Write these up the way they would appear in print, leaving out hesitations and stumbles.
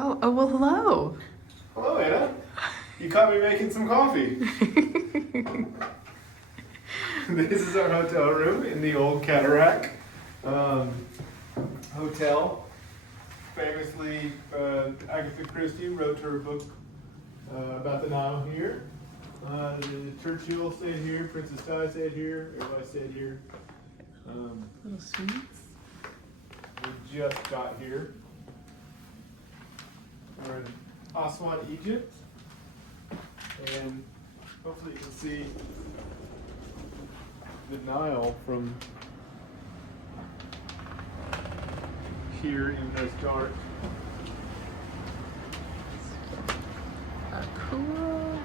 Oh, well, hello. Hello, Anna. You caught me making some coffee. This is our hotel room in the old Cataract hotel. Famously, Agatha Christie wrote her book about the Nile here. Churchill stayed here, Princess Di stayed here, everybody stayed here. Little sweets. We just got here. We're in Aswan, Egypt. And hopefully you can see the Nile from here, even though it's dark. Cool.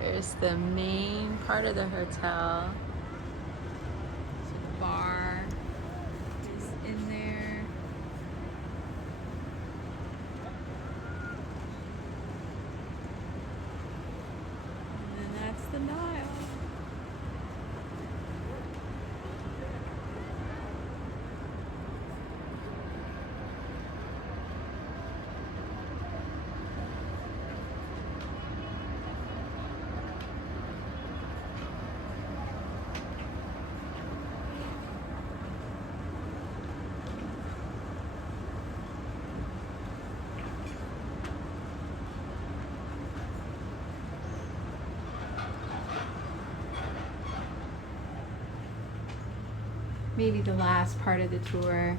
There's the main part of the hotel. So the bar is in there. And then that's the Nile. Maybe the last part of the tour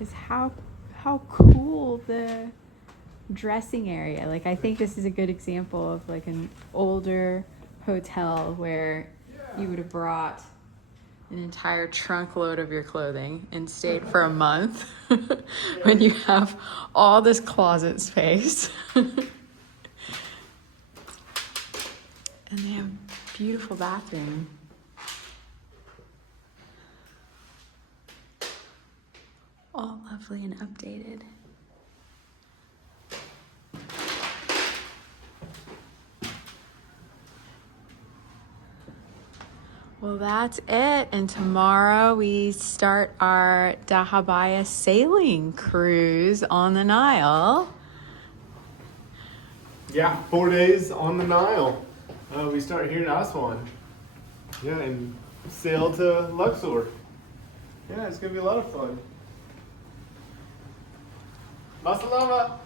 is how cool the dressing area. Like, I think this is a good example of like an older hotel where you would have brought an entire trunk load of your clothing and stayed for a month when you have all this closet space. And they have beautiful bathroom. All lovely and updated. Well, that's it. And tomorrow we start our Dahabaya sailing cruise on the Nile. Yeah, 4 days on the Nile. We start here in Aswan. Yeah, and sail to Luxor. Yeah, it's gonna be a lot of fun. Masalama!